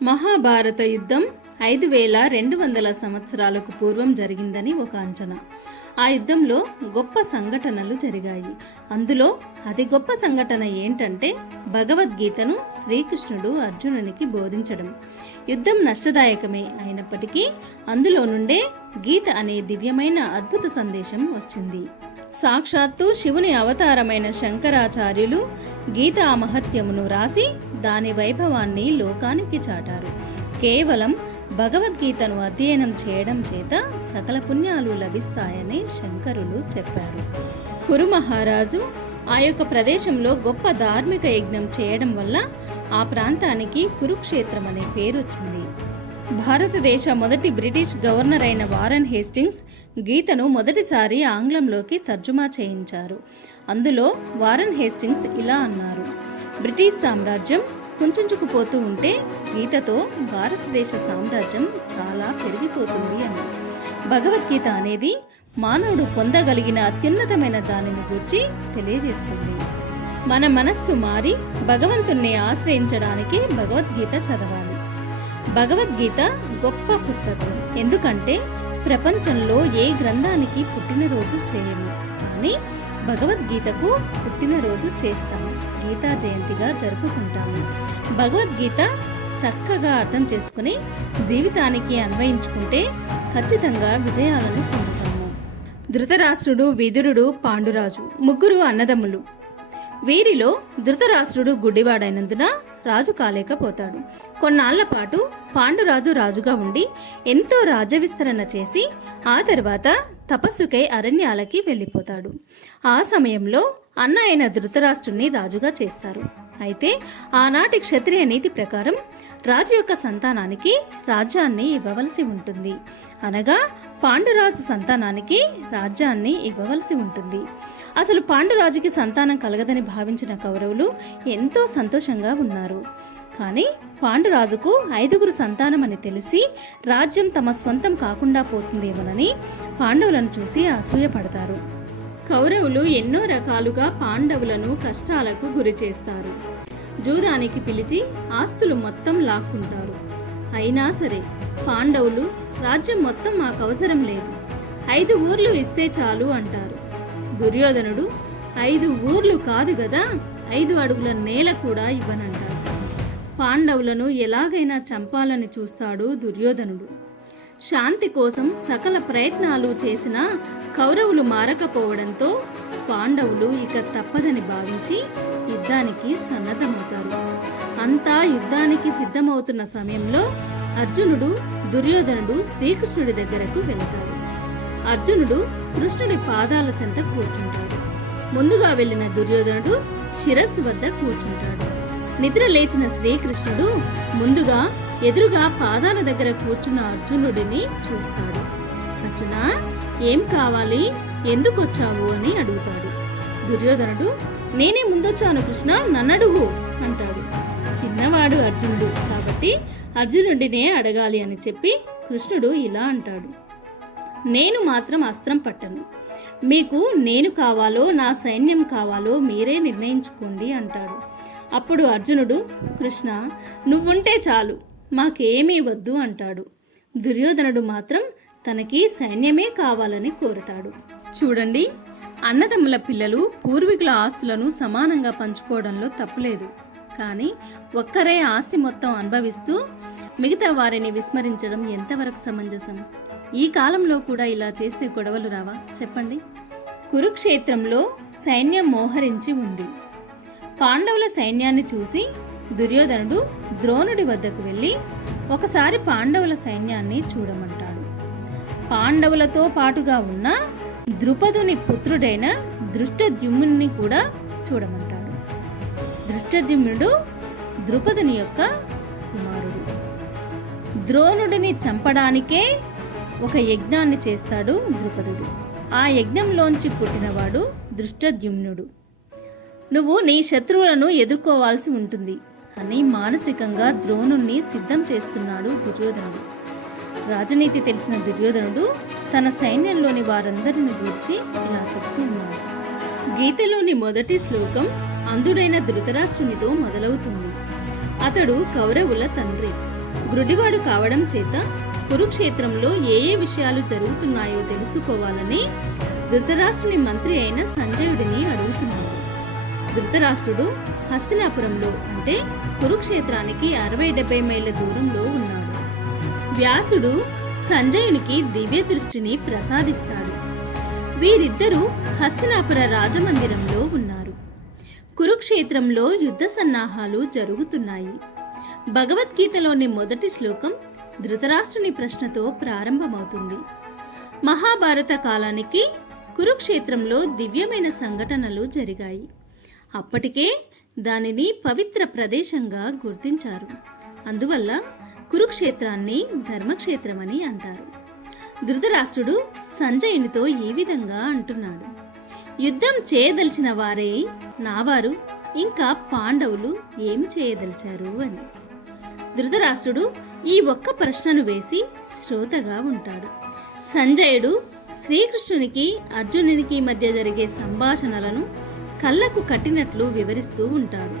మహాభారత యుద్ధం 5200 సంవత్సరాలకు పూర్వం జరిగిందని ఒక అంచనా. ఆ యుద్ధంలో గొప్ప సంఘటనలు జరిగాయి. అందులో అతి గొప్ప సంఘటన ఏంటంటే భగవద్గీతను శ్రీకృష్ణుడు అర్జునునికి బోధించడం. యుద్ధం నష్టదాయకమే అయినప్పటికీ అందులో నుండే గీత అనే దివ్యమైన అద్భుత సందేశం వచ్చింది. సాక్షాత్తు శివుని అవతారమైన శంకరాచార్యులు గీతా మహత్యమును రాసి దాని వైభవాన్ని లోకానికి చాటారు. కేవలం భగవద్గీతను అధ్యయనం చేయడం చేత సకల పుణ్యాలు లభిస్తాయని శంకరులు చెప్పారు. కురు మహారాజు ఆ యొక్క ప్రదేశంలో గొప్ప ధార్మిక యజ్ఞం చేయడం వల్ల ఆ ప్రాంతానికి కురుక్షేత్రం అనే పేరు వచ్చింది. భారతదేశ మొదటి బ్రిటిష్ గవర్నర్ అయిన వారన్ హేస్టింగ్స్ గీతను మొదటిసారి ఆంగ్లంలోకి తర్జుమా చేయించారు. అందులో వారన్ హేస్టింగ్స్ ఇలా అన్నారు: బ్రిటిష్ సామ్రాజ్యం కుంచుకుపోతూ ఉంటే గీతతో భారతదేశ సామ్రాజ్యం చాలా పెరిగిపోతుంది అని. భగవద్గీత అనేది మానవుడు పొందగలిగిన అత్యున్నతమైన దానిని గురించి తెలియజేస్తుంది. మన మనస్సు మారి భగవంతుణ్ణి ఆశ్రయించడానికి భగవద్గీత చదవాలి. భగవద్గీత గొప్ప పుస్తకం. ఎందుకంటే ప్రపంచంలో ఏ గ్రంథానికి పుట్టినరోజు చేయము, కానీ భగవద్గీతకు పుట్టినరోజు చేస్తాము. గీతా జయంతిగా జరుపుకుంటాము. భగవద్గీత చక్కగా అర్థం చేసుకుని జీవితానికి అన్వయించుకుంటే ఖచ్చితంగా విజయాలను పొందుతాము. ధృతరాష్ట్రుడు, విదురుడు, పాండురాజు ముగ్గురు అన్నదమ్ములు. వీరిలో ధృతరాష్ట్రుడు గుడ్డివాడైనందున రాజు కాలేకపోతాడు. కొన్నాళ్ల పాటు పాండురాజు రాజుగా ఉండి ఎంతో రాజ్య విస్తరణ చేసి ఆ తర్వాత తపస్సుకై అరణ్యాలకి వెళ్ళిపోతాడు. ఆ సమయంలో అన్న అయిన ధృతరాష్ట్రుని రాజుగా చేస్తారు. అయితే ఆనాటి క్షత్రియ నీతి ప్రకారం రాజు యొక్క సంతానానికి రాజ్యాన్ని ఇవ్వవలసి ఉంటుంది. అనగా పాండురాజు సంతానానికి రాజ్యాన్ని ఇవ్వవలసి ఉంటుంది. అసలు పాండురాజుకి సంతానం కలగదని భావించిన కౌరవులు ఎంతో సంతోషంగా ఉన్నారు. కానీ పాండురాజుకు 5గురు సంతానం అని తెలిసి రాజ్యం తమ స్వంతం కాకుండా పోతుందేమోనని పాండవులను చూసి అసూయపడతారు. కౌరవులు ఎన్నో రకాలుగా పాండవులను కష్టాలకు గురి చేస్తారు. జూదానికి పిలిచి ఆస్తులు మొత్తం లాక్కుంటారు. అయినా సరే పాండవులు రాజ్యం మొత్తం మాకు అవసరం లేదు, 5 ఊర్లు ఇస్తే చాలు అంటారు. దుర్యోధనుడు 5 ఊర్లు కాదు గదా, 5 అడుగుల నేల కూడా ఇవ్వనంటాడు. పాండవులను ఎలాగైనా చంపాలని చూస్తాడు దుర్యోధనుడు. శాంతి కోసం సకల ప్రయత్నాలు చేసినా కౌరవులు మారకపోవడంతో పాండవులు ఇక తప్పదని భావించి యుద్ధానికి సన్నద్ధమవుతారు. అంతా యుద్ధానికి సిద్ధమవుతున్న సమయంలో అర్జునుడు, దుర్యోధనుడు శ్రీకృష్ణుడి దగ్గరకు వెళతారు. అర్జునుడు కృష్ణుడి పాదాల చెంత కూర్చుంటాడు. ముందుగా వెళ్ళిన దుర్యోధనుడు శిరస్సు వద్ద కూర్చుంటాడు. నిద్ర లేచిన శ్రీకృష్ణుడు ముందుగా ఎదురుగా పాదాల దగ్గర కూర్చున్న అర్జునుడిని చూస్తాడు. అర్జునా, ఏం కావాలి, ఎందుకు వచ్చావు అని అడుగుతాడు. దుర్యోధనుడు, నేనే ముందొచ్చాను కృష్ణ, నన్నడుగు అంటాడు. చిన్నవాడు అర్జునుడు కాబట్టి అర్జునుడినే అడగాలి అని చెప్పి కృష్ణుడు ఇలా అంటాడు: నేను మాత్రం అస్త్రం పట్టను, మీకు నేను కావాలో నా సైన్యం కావాలో మీరే నిర్ణయించుకోండి అంటాడు. అప్పుడు అర్జునుడు, కృష్ణ నువ్వుంటే చాలు, మాకేమీ వద్దు అంటాడు. దుర్యోధనుడు మాత్రం తనకి సైన్యమే కావాలని కోరుతాడు. చూడండి, అన్నదమ్ముల పిల్లలు పూర్వీకుల ఆస్తులను సమానంగా పంచుకోవడంలో తప్పులేదు. కానీ ఒక్కరే ఆస్తి మొత్తం అనుభవిస్తూ మిగతా వారిని విస్మరించడం ఎంతవరకు సమంజసం? ఈ కాలంలో కూడా ఇలా చేస్తే గొడవలు రావా చెప్పండి? కురుక్షేత్రంలో సైన్యం మోహరించి ఉంది. పాండవుల సైన్యాన్ని చూసి దుర్యోధనుడు ద్రోణుడి వద్దకు వెళ్ళి ఒకసారి పాండవుల సైన్యాన్ని చూడమంటాడు. పాండవులతో పాటుగా ఉన్న ద్రుపదుని పుత్రుడైన దృష్టద్యుమ్నుని కూడా చూడమంటాడు. దృష్టద్యుమ్నుడు ద్రుపదుని యొక్క కుమారుడు. ద్రోణుడిని చంపడానికే ఒక యజ్ఞాన్ని చేస్తాడు ద్రుపదుడు. ఆ యజ్ఞంలోంచి పుట్టినవాడు దృష్టద్యుమ్నుడు. నువ్వు నీ శత్రువులను ఎదుర్కోవాల్సి ఉంటుంది అని మానసికంగా ద్రోణుణ్ణి సిద్ధం చేస్తున్నాడు దుర్యోధనుడు. రాజనీతి తెలిసిన దుర్యోధనుడు తన సైన్యంలోని వారందరిని గూర్చి ఇలా చెప్తూ ఉన్నాడు. గీతలోని మొదటి శ్లోకం అంధుడైన ధృతరాష్ట్రునితో మొదలవుతుంది. అతడు కౌరవుల తండ్రి. గుడ్డివాడు కావడం చేత కురుక్షేత్రంలో ఏ ఏ విషయాలు జరుగుతున్నాయో తెలుసుకోవాలని ధృతరాష్ట్రుని మంత్రి అయిన సంజయుడిని అడుగుతున్నాడు. ధృతరాష్ట్రుడు హస్తినాపురంలో అంటే కురుక్షేత్రానికి 60-70 మైళ్ళ దూరంలో ఉన్నాడు. వ్యాసుడు సంజయునికి దివ్య దృష్టిని ప్రసాదిస్తాడు. వీరిద్దరూ హస్తినాపుర రాజమందిరంలో ఉన్నారు. కురుక్షేత్రంలో యుద్ధ సన్నాహాలు జరుగుతున్నాయి. భగవద్గీతలోని మొదటి శ్లోకం ధృతరాష్ట్రుని ప్రశ్నతో ప్రారంభమవుతుంది. మహాభారత కాలానికి కురుక్షేత్రంలో దివ్యమైన సంఘటనలు జరిగాయి. అప్పటికే దానిని పవిత్ర ప్రదేశంగా గుర్తించారు. అందువల్ల కురుక్షేత్రాన్ని ధర్మక్షేత్రమని అంటారు. ధృతరాష్ట్రుడు సంజయునితో ఈ విధంగా అంటున్నాడు: యుద్ధం చేయదలిచిన వారే నావారు ఇంకా పాండవులు ఏమి చేయదలిచారు అని. ధృతరాష్ట్రుడు ఈ ఒక్క ప్రశ్నను వేసి శ్రోతగా ఉంటాడు. సంజయుడు శ్రీకృష్ణునికి అర్జునునికి మధ్య జరిగే సంభాషణలను కళ్ళకు కట్టినట్లు వివరిస్తూ ఉంటాడు.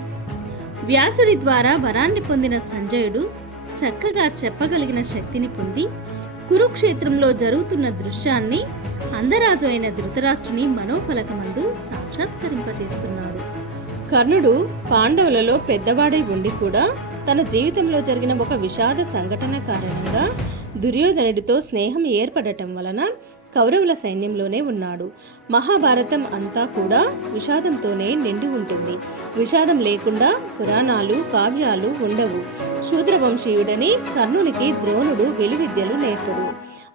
వ్యాసుడి ద్వారా వరాన్ని పొందిన సంజయుడు చక్కగా చెప్పగలిగిన శక్తిని పొంది కురుక్షేత్రంలో జరుగుతున్న దృశ్యాన్ని అందరాజు అయిన ధృతరాష్ట్రుని మనోఫలకమందు సాక్షాత్కరింపచేస్తున్నాడు. కర్ణుడు పాండవులలో పెద్దవాడై ఉండి కూడా తన జీవితంలో జరిగిన ఒక విషాద సంఘటన కారణంగా దుర్యోధనుడితో స్నేహం ఏర్పడటం వలన కౌరవుల సైన్యంలోనే ఉన్నాడు. మహాభారతం అంతా కూడా విషాదంతోనే నిండి ఉంటుంది. విషాదం లేకుండా పురాణాలు, కావ్యాలు ఉండవు. శూద్రవంశీయుడని కర్ణునికి ద్రోణుడు విలువిద్యలు నేర్పడు.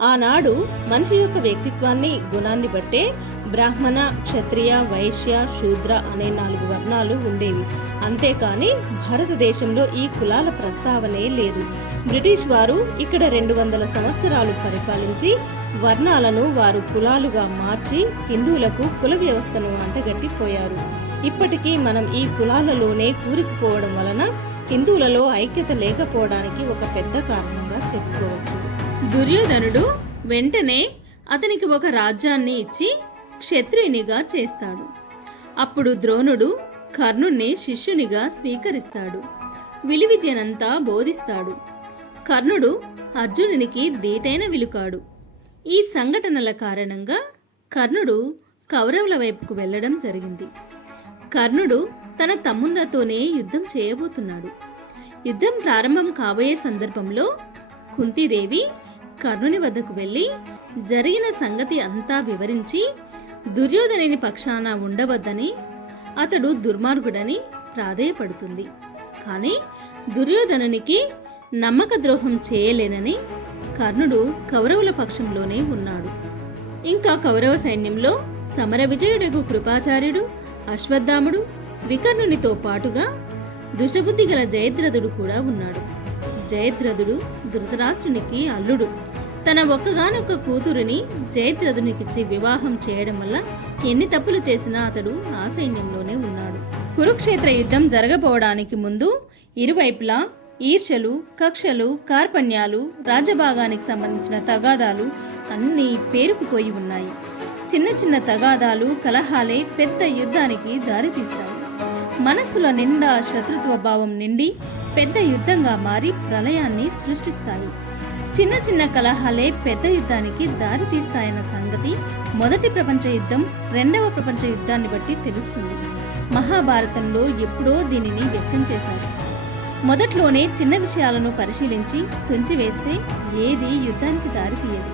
ఆనాడు మనిషి యొక్క వ్యక్తిత్వాన్ని, గుణాన్ని బట్టే బ్రాహ్మణ, క్షత్రియ, వైశ్య, శూద్ర అనే 4 వర్ణాలు ఉండేవి. అంతేకాని భారతదేశంలో ఈ కులాల ప్రస్తావనే లేదు. బ్రిటిష్ వారు ఇక్కడ 200 సంవత్సరాలు పరిపాలించి వర్ణాలను వారు కులాలుగా మార్చి హిందువులకు కుల వ్యవస్థను అంటగట్టిపోయారు. ఇప్పటికీ మనం ఈ కులాలలోనే కూరుకుపోవడం వలన హిందువులలో ఐక్యత లేకపోవడానికి ఒక పెద్ద కారణంగా చెప్పుకోవచ్చు. దుర్యోధనుడు వెంటనే అతనికి ఒక రాజ్యాన్ని ఇచ్చి క్షత్రియునిగా చేస్తాడు. అప్పుడు ద్రోణుడు కర్ణుణ్ణి శిష్యునిగా స్వీకరిస్తాడు. విలువిద్యనంతా బోధిస్తాడు. కర్ణుడు అర్జునునికి దీటైన విలుకాడు. ఈ సంఘటనల కారణంగా కర్ణుడు కౌరవుల వైపుకు వెళ్లడం జరిగింది. కర్ణుడు తన తమ్ముళ్లతోనే యుద్ధం చేయబోతున్నాడు. యుద్ధం ప్రారంభం కాబోయే సందర్భంలో కుంతీదేవి కర్ణుని వద్దకు వెళ్లి జరిగిన సంగతి అంతా వివరించి దుర్యోధనుని పక్షాన ఉండవద్దని, అతడు దుర్మార్గుడని ప్రాధేయపడుతుంది. కానీ దుర్యోధనునికి నమ్మక ద్రోహం చేయలేనని కర్ణుడు కౌరవుల పక్షంలోనే ఉన్నాడు. ఇంకా కౌరవ సైన్యంలో సమర విజయుడగు కృపాచార్యుడు, అశ్వత్థాముడు, వికర్ణునితో పాటుగా దుష్టబుద్ధి గల జయద్రథుడు కూడా ఉన్నాడు. జయద్రథుడు ధృతరాష్ట్రునికి అల్లుడు. తన ఒక్కగానొక్క కూతురిని జయద్రథునికిచ్చి వివాహం చేయడం వల్ల ఎన్ని తప్పులు చేసినా అతడు ఆ సైన్యంలోనే ఉన్నాడు. కురుక్షేత్ర యుద్ధం జరగబోవడానికి ముందు ఇరువైపులా ఈర్ష్యలు, కక్షలు, కార్పణ్యాలు, రాజభాగానికి సంబంధించిన తగాదాలు అన్నీ పేరుకుపోయి ఉన్నాయి. చిన్న చిన్న తగాదాలు, కలహాలే పెద్ద యుద్ధానికి దారితీస్తాయి. మనస్సుల నిండా శత్రుత్వ భావం నిండి పెద్ద యుద్ధంగా మారి ప్రళయాన్ని సృష్టిస్తాయి. చిన్న చిన్న కలహాలే పెద్ద యుద్ధానికి దారితీస్తాయన్న సంగతి మొదటి ప్రపంచ యుద్ధం, 2వ ప్రపంచ యుద్ధాన్ని బట్టి తెలుస్తుంది. మహాభారతంలో ఎప్పుడో దీనిని వ్యక్తం చేశారు. మొదట్లోనే చిన్న విషయాలను పరిశీలించి తుంచివేస్తే ఏది యుద్ధానికి దారితీయదు.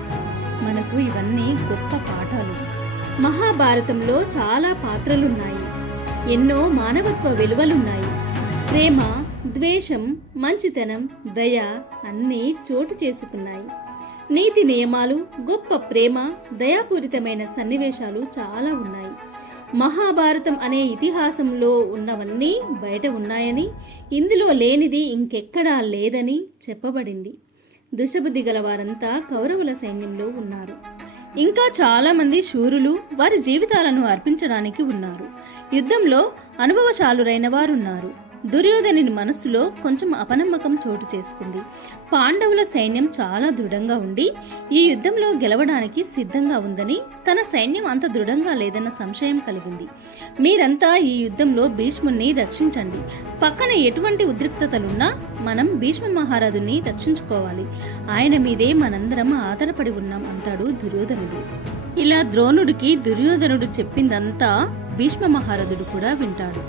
మనకు ఇవన్నీ గొప్ప పాఠాలు. మహాభారతంలో చాలా పాత్రలున్నాయి. ఎన్నో మానవత్వ విలువలున్నాయి. ప్రేమ, ద్వేషం, మంచితనం, దయ అన్నీ చోటు చేసుకున్నాయి. నీతి నియమాలు, గొప్ప ప్రేమ, దయాపూరితమైన సన్నివేశాలు చాలా ఉన్నాయి. మహాభారతం అనే ఇతిహాసంలో ఉన్నవన్నీ బయట ఉన్నాయని, ఇందులో లేనిది ఇంకెక్కడా లేదని చెప్పబడింది. దుష్టబుద్ధి గల వారంతా కౌరవుల సైన్యంలో ఉన్నారు. ఇంకా చాలామంది శూరులు వారి జీవితాలను అర్పించడానికి ఉన్నారు. యుద్ధంలో అనుభవశాలురైన వారున్నారు. దుర్యోధనుని మనస్సులో కొంచెం అపనమ్మకం చోటు చేసుకుంది. పాండవుల సైన్యం చాలా దృఢంగా ఉండి ఈ యుద్ధంలో గెలవడానికి సిద్ధంగా ఉందని, తన సైన్యం అంత దృఢంగా లేదన్న సంశయం కలిగింది. మీరంతా ఈ యుద్ధంలో భీష్ముణ్ణి రక్షించండి. పక్కన ఎటువంటి ఉద్రిక్తతలున్నా మనం భీష్మ మహారాజుని రక్షించుకోవాలి. ఆయన మీదే మనందరం ఆధారపడి ఉన్నాం అంటాడు దుర్యోధనుడు. ఇలా ద్రోణుడికి దుర్యోధనుడు చెప్పిందంతా భీష్మ మహారథుడు కూడా వింటాడు.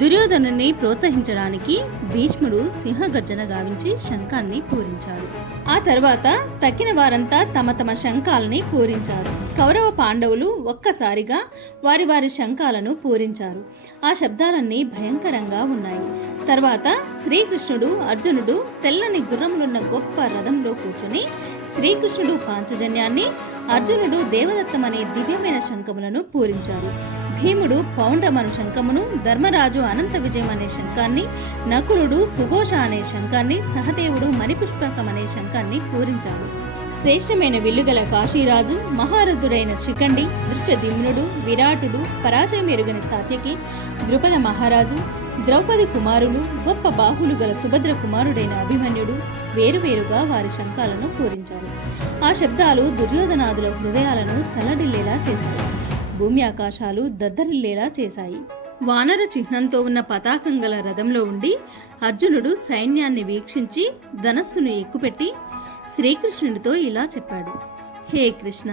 దుర్యోధనుని ప్రోత్సహించడానికి భీష్ముడు సింహగర్జన గావించి శంఖాన్ని పూరించాడు. ఆ తర్వాత తక్కిన వారంతా తమ తమ శంఖాలని పూరించారు. కౌరవ పాండవులు ఒక్కసారిగా వారి వారి శంఖాలను పూరించారు. ఆ శబ్దాలన్నీ భయంకరంగా ఉన్నాయి. తర్వాత శ్రీకృష్ణుడు, అర్జునుడు తెల్లని గుర్రములున్న గొప్ప రథంలో కూర్చొని శ్రీకృష్ణుడు పాంచజన్యాన్ని, అర్జునుడు దేవదత్తం అనే దివ్యమైన శంఖములను పూరించారు. భీముడు పౌండ్రమను శంఖమును, ధర్మరాజు అనంత విజయం అనే శంఖాన్ని, నకులుడు సుఘోష అనే శంఖాన్ని, సహదేవుడు మణిపుష్పకం అనే శంఖాన్ని పూరించారు. శ్రేష్టమైన విల్లుగల కాశీరాజు, మహారథుడైన శిఖండి, దృష్టద్యుమ్నుడు, విరాటుడు, పరాజయం ఎరుగని సాత్యకి, ద్రుపద మహారాజు, ద్రౌపది కుమారులు, గొప్ప బాహులు గల సుభద్ర కుమారుడైన అభిమన్యుడు వేరువేరుగా వారి శంఖాలను పూరించారు. ఆ శబ్దాలు దుర్యోధనాదుల హృదయాలను తలడిల్లేలా చేశాయి. భూమి ఆకాశాలు దద్దరిల్లేలా చేశాయి. వానర చిహ్నంతో ఉన్న పతాకం గల రథంలో ఉండి అర్జునుడు సైన్యాన్ని వీక్షించి ధనస్సును ఎక్కుపెట్టి శ్రీకృష్ణుడితో ఇలా చెప్పాడు: హే కృష్ణ,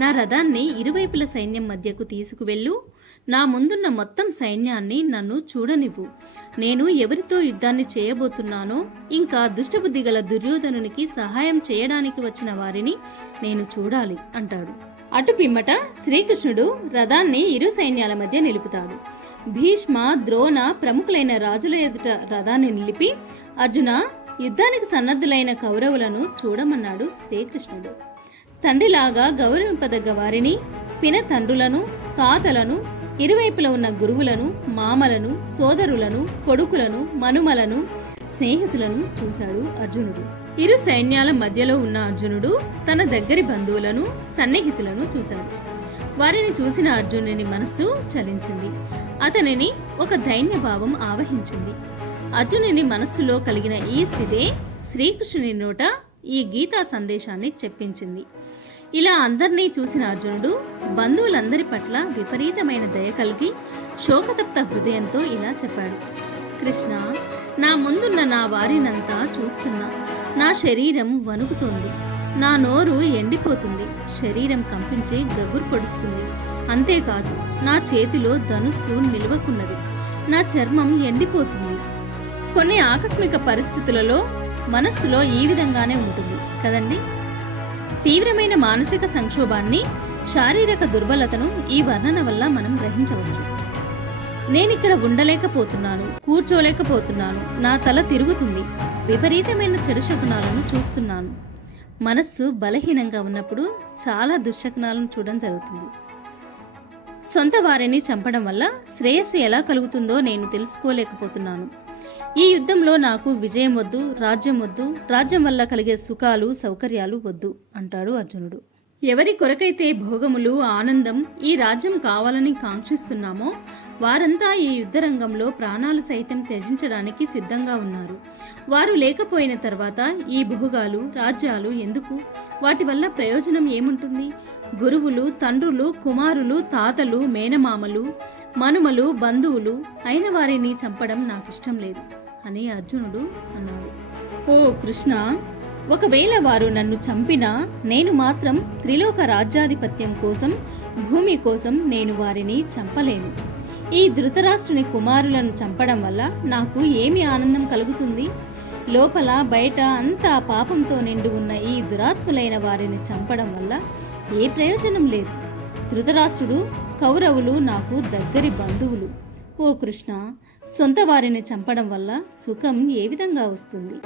నా రథాన్ని ఇరువైపుల సైన్యం మధ్యకు తీసుకువెళ్ళు. నా ముందున్న మొత్తం సైన్యాన్ని నన్ను చూడనివ్వు. నేను ఎవరితో యుద్ధాన్ని చేయబోతున్నానో, ఇంకా దుష్టబుద్ధి గల దుర్యోధనునికి సహాయం చేయడానికి వచ్చిన వారిని నేను చూడాలి అంటాడు. అటు పిమ్మట శ్రీకృష్ణుడు రథాన్ని ఇరు సైన్యాల మధ్య నిలుపుతాడు. భీష్మ, ద్రోణ ప్రముఖులైన రాజుల ఎదుట రథాన్ని నిలిపి, అర్జున, యుద్ధానికి సన్నద్ధులైన కౌరవులను చూడమన్నాడు శ్రీకృష్ణుడు. తండ్రిలాగా గౌరవింపదగ్గ వారిని, పిన తండ్రులను, తాతలను, ఇరువైపులా ఉన్న గురువులను, మామలను, సోదరులను, కొడుకులను, మనుమలను, స్నేహితులను చూశాడు అర్జునుడు. ఇరు సైన్యాల మధ్యలో ఉన్న అర్జునుడు తన దగ్గరి బంధువులను, సన్నిహితులను చూశాడు. వారిని చూసిన అర్జునుని మనస్సు చలించింది. అతనిని ఒక దైన్యభావం ఆవహించింది. అర్జునుని మనస్సులో కలిగిన ఈ స్థితే శ్రీకృష్ణుని నోట ఈ గీతా సందేశాన్ని చెప్పించింది. ఇలా అందర్నీ చూసిన అర్జునుడు బంధువులందరి పట్ల విపరీతమైన దయ కలిగి శోకతప్త హృదయంతో ఇలా చెప్పాడు: కృష్ణ, నా ముందున్న నా వారినంతా చూస్తున్నా. నా శరీరం వణుకుతోంది. నా నోరు ఎండిపోతుంది. శరీరం కంపించి గగురు పొడుస్తుంది. అంతేకాదు, నా చేతిలో ధనుస్సు నిలవకున్నది. నా చర్మం ఎండిపోతుంది. కొన్ని ఆకస్మిక పరిస్థితులలో మనస్సులో ఈ విధంగానే ఉంటుంది కదండి. తీవ్రమైన మానసిక సంక్షోభాన్ని, శారీరక దుర్బలతను ఈ వర్ణన వల్ల మనం గ్రహించవచ్చు. నేనిక్కడ ఉండలేకపోతున్నాను, కూర్చోలేకపోతున్నాను, నా తల తిరుగుతుంది, విపరీతమైన చెడు శకునాలను చూస్తున్నాను. మనస్సు బలహీనంగా ఉన్నప్పుడు చాలా దుశ్శకునాలను చూడడం జరుగుతుంది. సొంత వారిని చంపడం వల్ల శ్రేయస్సు ఎలా కలుగుతుందో నేను తెలుసుకోలేకపోతున్నాను. ఈ యుద్ధంలో నాకు విజయం వద్దు, రాజ్యం వద్దు, రాజ్యం వల్ల కలిగే సుఖాలు, సౌకర్యాలు వద్దు అంటాడు అర్జునుడు. ఎవరి కొరకైతే భోగములు, ఆనందం, ఈ రాజ్యం కావాలని కాంక్షిస్తున్నామో వారంతా ఈ యుద్ధరంగంలో ప్రాణాలు సైతం త్యజించడానికి సిద్ధంగా ఉన్నారు. వారు లేకపోయిన తర్వాత ఈ భోగాలు, రాజ్యాలు ఎందుకు? వాటి వల్ల ప్రయోజనం ఏముంటుంది? గురువులు, తండ్రులు, కుమారులు, తాతలు, మేనమామలు, మనుమలు, బంధువులు అయిన వారిని చంపడం నాకిష్టం లేదు అని అర్జునుడు అన్నాడు. ఓ కృష్ణ, ఒకవేళ వారు నన్ను చంపినా నేను మాత్రం త్రిలోక రాజ్యాధిపత్యం కోసం, భూమి కోసం నేను వారిని చంపలేను. ఈ ధృతరాష్ట్రుని కుమారులను చంపడం వల్ల నాకు ఏమి ఆనందం కలుగుతుంది? లోపల బయట అంతా పాపంతో నిండి ఉన్న ఈ దురాత్ములైన వారిని చంపడం వల్ల ఏ ప్రయోజనం లేదు. ధృతరాష్ట్రుడు, కౌరవులు నాకు దగ్గరి బంధువులు. ఓ కృష్ణ, సొంత వారిని చంపడం వల్ల సుఖం ఏ విధంగా వస్తుంది?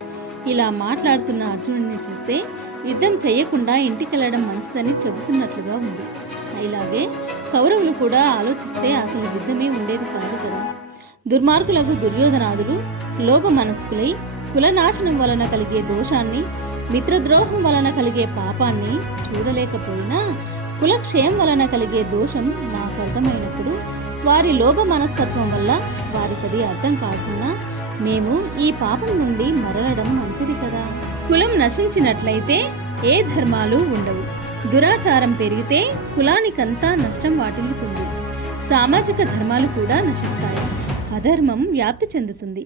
ఇలా మాట్లాడుతున్న అర్జునుడిని చూస్తే యుద్ధం చెయ్యకుండా ఇంటికెళ్లడం మంచిదని చెబుతున్నట్లుగా ఉంది. ఇలాగే కౌరవులు కూడా ఆలోచిస్తే అసలు యుద్ధమే ఉండేది కాదు కదా. దుర్మార్గులకు దుర్యోధనాదులు లోభ మనస్కులై కులనాశనం వలన కలిగే దోషాన్ని, మిత్రద్రోహం వలన కలిగే పాపాన్ని చూడలేకపోయినా కులక్షయం వలన కలిగే దోషం నాకు అర్థమైనప్పుడు వారి లోభ మనస్తత్వం వల్ల వారికది అర్థం కాకుండా మేము ఈ పాపం నుండి మరలడం మంచిది కదా. కులం నశించినట్లయితే ఏ ధర్మాలు ఉండవు. దురాచారం పెరిగితే కులానికంతా నష్టం వాటిల్లుతుంది. సామాజిక ధర్మాలు కూడా నశిస్తాయి. అధర్మం వ్యాప్తి చెందుతుంది.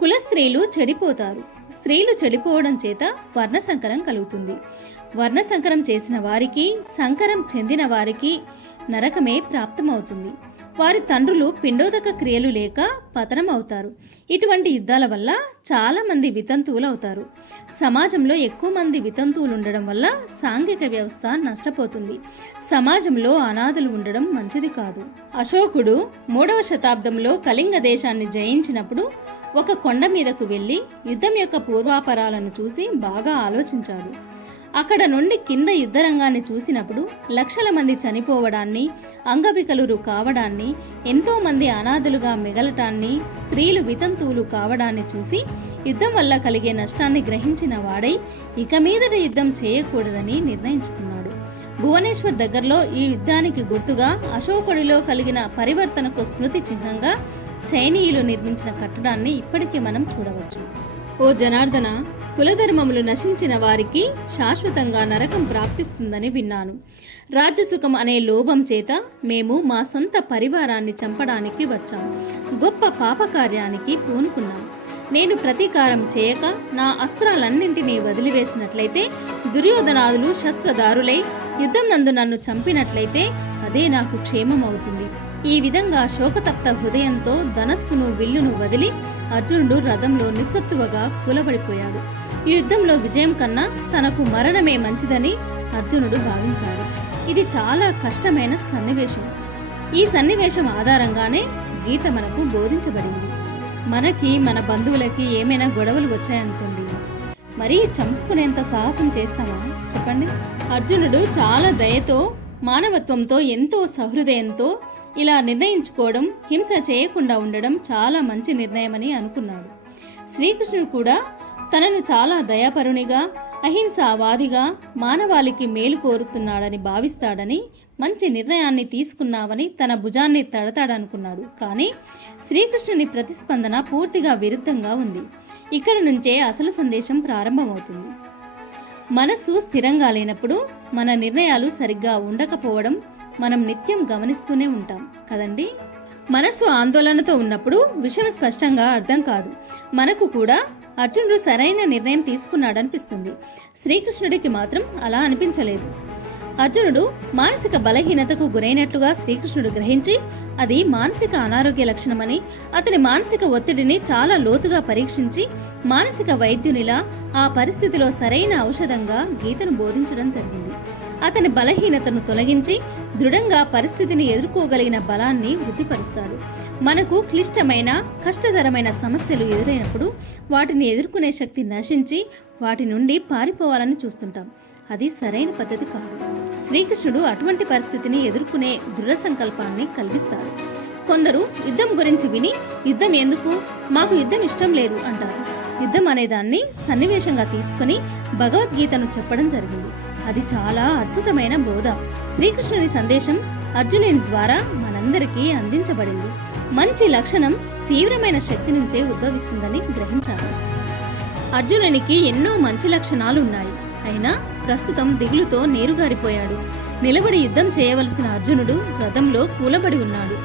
కుల స్త్రీలు చెడిపోతారు. స్త్రీలు చెడిపోవడం చేత వర్ణసంకరం కలుగుతుంది. వర్ణసంకరం చేసిన వారికి, సంకరం చెందిన వారికి నరకమే ప్రాప్తమవుతుంది. వారి తండ్రులు పిండోదక క్రియలు లేక పతనం అవుతారు. ఇటువంటి యుద్ధాల వల్ల చాలా మంది వితంతువులు అవుతారు. సమాజంలో ఎక్కువ మంది వితంతువులు ఉండడం వల్ల సాంఘిక వ్యవస్థ నష్టపోతుంది. సమాజంలో అనాథలు ఉండడం మంచిది కాదు. అశోకుడు 3వ శతాబ్దంలో కళింగ దేశాన్ని జయించినప్పుడు ఒక కొండ మీదకు వెళ్లి యుద్ధం యొక్క పూర్వాపరాలను చూసి బాగా ఆలోచించాడు. అక్కడ నుండి కింద యుద్ధరంగాన్ని చూసినప్పుడు లక్షల మంది చనిపోవడాన్ని, అంగవికలురు కావడాన్ని, ఎంతో మంది అనాథలుగా మిగలటాన్ని, స్త్రీలు వితంతువులు కావడాన్ని చూసి యుద్ధం వల్ల కలిగే నష్టాన్ని గ్రహించిన వాడై ఇక మీదట యుద్ధం చేయకూడదని నిర్ణయించుకున్నాడు. భువనేశ్వర్ దగ్గరలో ఈ యుద్ధానికి గుర్తుగా అశోకుడిలో కలిగిన పరివర్తనకు స్మృతి చిహ్నంగా చైనీయులు నిర్మించిన కట్టడాన్ని ఇప్పటికీ మనం చూడవచ్చు. ఓ జనార్దన, కులధర్మములు నశించిన వారికి శాశ్వతంగా నరకం ప్రాప్తిస్తుందని విన్నాను. రాజ్యసుఖం అనే లోభం చేత మేము మా సొంత పరివారాన్ని చంపడానికి వచ్చాం. గొప్ప పాపకార్యానికి పూనుకున్నాం. నేను ప్రతీకారం చేయక నా అస్త్రాలన్నింటినీ వదిలివేసినట్లయితే, దుర్యోధనాదులు శస్త్రదారులై యుద్ధం నందు నన్ను చంపినట్లయితే అదే నాకు క్షేమమవుతుంది. ఈ విధంగా శోకతప్త హృదయంతో ధనస్సును విల్లును వదిలి అర్జునుడు రథంలో నిస్సత్తువగా కూలబడిపోయాడు. ఈ యుద్ధంలో విజయం కన్నా తనకు మరణమే మంచిదని అర్జునుడు భావించాడు. ఇది చాలా కష్టమైన సన్నివేశం. ఈ సన్నివేశం ఆధారంగానే గీత మనకు బోధించబడింది. మనకి, మన బంధువులకి ఏమైనా గొడవలు వచ్చాయనుకోండి, మరీ చంపుకునేంత సాహసం చేస్తామా చెప్పండి? అర్జునుడు చాలా దయతో, మానవత్వంతో, ఎంతో సహృదయంతో ఇలా నిర్ణయించుకోవడం, హింస చేయకుండా ఉండడం చాలా మంచి నిర్ణయమని అనుకున్నాడు. శ్రీకృష్ణుడు కూడా తనను చాలా దయాపరునిగా, అహింసావాదిగా, మానవాళికి మేలు కోరుతున్నాడని భావిస్తాడని, మంచి నిర్ణయాన్ని తీసుకున్నావని తన భుజాన్ని తడతాడనుకున్నాడు. కానీ శ్రీకృష్ణుని ప్రతిస్పందన పూర్తిగా విరుద్ధంగా ఉంది. ఇక్కడ నుంచే అసలు సందేశం ప్రారంభమవుతుంది. మనస్సు స్థిరంగా లేనప్పుడు మన నిర్ణయాలు సరిగ్గా ఉండకపోవడం మనం నిత్యం గమనిస్తూనే ఉంటాం కదండి. మనస్సు ఆందోళనతో ఉన్నప్పుడు విషయం స్పష్టంగా అర్థం కాదు. మనకు కూడా అర్జునుడు సరైన నిర్ణయం తీసుకున్నాడనిపిస్తుంది. శ్రీకృష్ణుడికి మాత్రం అలా అనిపించలేదు. అర్జునుడు మానసిక బలహీనతకు గురైనట్లుగా శ్రీకృష్ణుడు గ్రహించి అది మానసిక అనారోగ్య లక్షణమని, అతని మానసిక ఒత్తిడిని చాలా లోతుగా పరీక్షించి మానసిక వైద్యునిలా ఆ పరిస్థితిలో సరైన ఔషధంగా గీతను బోధించడం జరిగింది. అతని బలహీనతను తొలగించి దృఢంగా పరిస్థితిని ఎదుర్కోగలిగిన బలాన్ని వృద్ధిపరుస్తాడు. మనకు క్లిష్టమైన, కష్టతరమైన సమస్యలు ఎదురైనప్పుడు వాటిని ఎదుర్కొనే శక్తి నశించి వాటి నుండి పారిపోవాలని చూస్తుంటాం. అది సరైన పద్ధతి కాదు. శ్రీకృష్ణుడు అటువంటి పరిస్థితిని ఎదుర్కొనే దృఢ సంకల్పాన్ని కలిగిస్తాడు. కొందరు యుద్ధం గురించి విని యుద్ధం ఎందుకు, మాకు యుద్ధం ఇష్టం లేదు అంటారు. యుద్ధం అనేదాన్ని సన్నివేశంగా తీసుకుని భగవద్గీతను చెప్పడం జరిగింది. అది చాలా అద్భుతమైన బోధ. శ్రీకృష్ణుని సందేశం అర్జునుని ద్వారా మనందరికీ అందించబడింది. మంచి లక్షణం తీవ్రమైన శక్తి నుంచే ఉద్భవిస్తుందని గ్రహించాలి. అర్జునునికి ఎన్నో మంచి లక్షణాలు ఉన్నాయి. అయినా ప్రస్తుతం దిగులుతో నీరుగారిపోయాడు. నిలబడి యుద్ధం చేయవలసిన అర్జునుడు రథంలో కూలబడి ఉన్నాడు.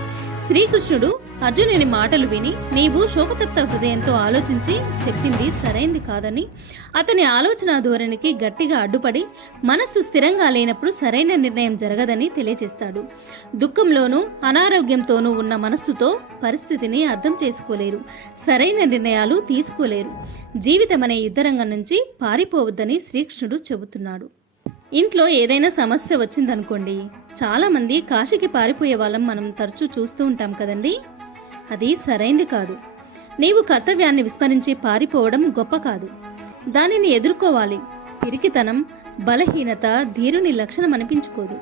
శ్రీకృష్ణుడు అర్జునుని మాటలు విని నీవు శోకతప్త హృదయంతో ఆలోచించి చెప్పింది సరైంది కాదని, అతని ఆలోచన ధోరణికి గట్టిగా అడ్డుపడి మనస్సు స్థిరంగా లేనప్పుడు సరైన నిర్ణయం జరగదని తెలియజేస్తాడు. దుఃఖంలోనూ అనారోగ్యంతోనూ ఉన్న మనస్సుతో పరిస్థితిని అర్థం చేసుకోలేరు, సరైన నిర్ణయాలు తీసుకోలేరు. జీవితమనే యుద్ధరంగం నుంచి పారిపోవద్దని శ్రీకృష్ణుడు చెబుతున్నాడు. ఇంట్లో ఏదైనా సమస్య వచ్చిందనుకోండి, చాలామంది కాశీకి పారిపోయే వాళ్ళం మనం తరచూ చూస్తూ ఉంటాం కదండి. అది సరైంది కాదు. నీవు కర్తవ్యాన్ని విస్మరించి పారిపోవడం గొప్ప కాదు. దానిని ఎదుర్కోవాలి. పిరికితనం, బలహీనత ధీరుని లక్షణం అనిపించుకోదు.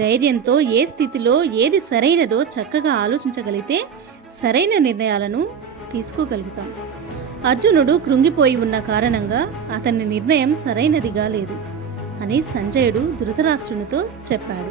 ధైర్యంతో ఏ స్థితిలో ఏది సరైనదో చక్కగా ఆలోచించగలిగితే సరైన నిర్ణయాలను తీసుకోగలుగుతాం. అర్జునుడు కృంగిపోయి ఉన్న కారణంగా అతని నిర్ణయం సరైనదిగా లేదు అని సంజయుడు ధృతరాష్ట్రునితో చెప్పాడు.